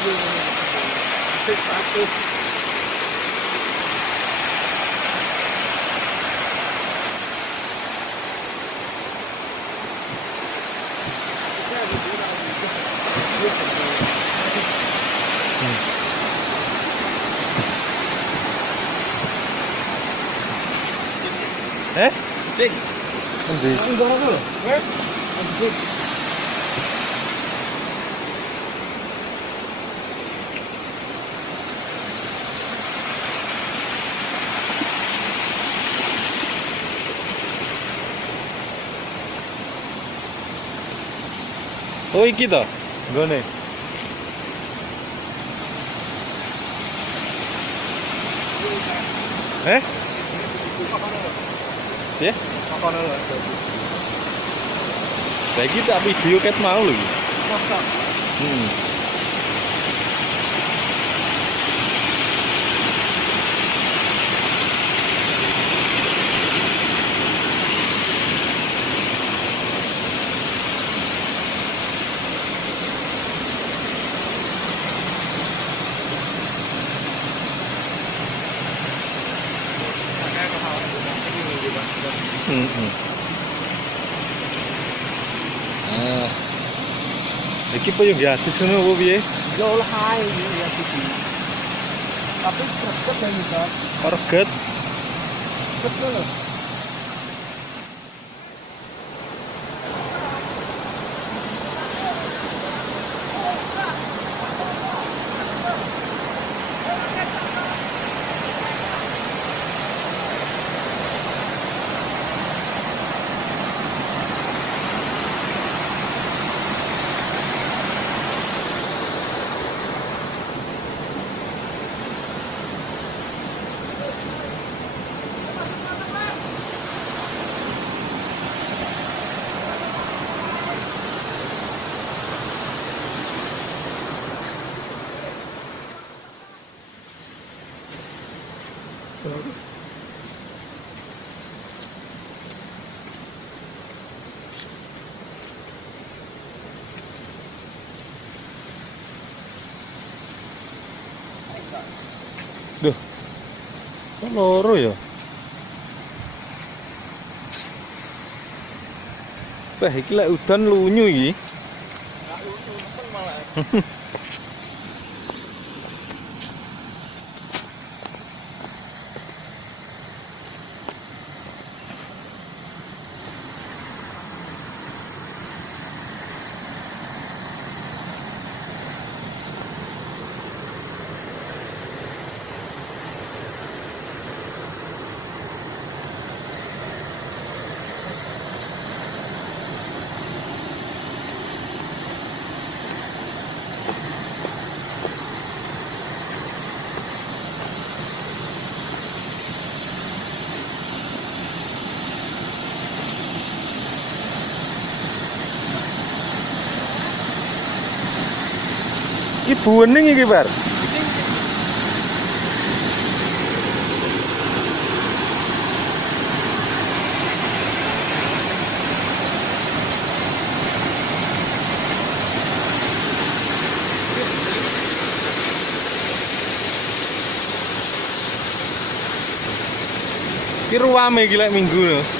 Satu. Cik. Endi? Oh iki to. Nggone. Ya? Lagi tak video ket mau lho. Iki po yung gatis ano po piye? Yo lah ya sih. Tapi cepet ya bisa. Orget. Betul loh. Duh. Kok loro ya? Wah, iki lek udan lunyu iki. Iki buwening iki, Bar. Iki ruame iki lek minggu lho.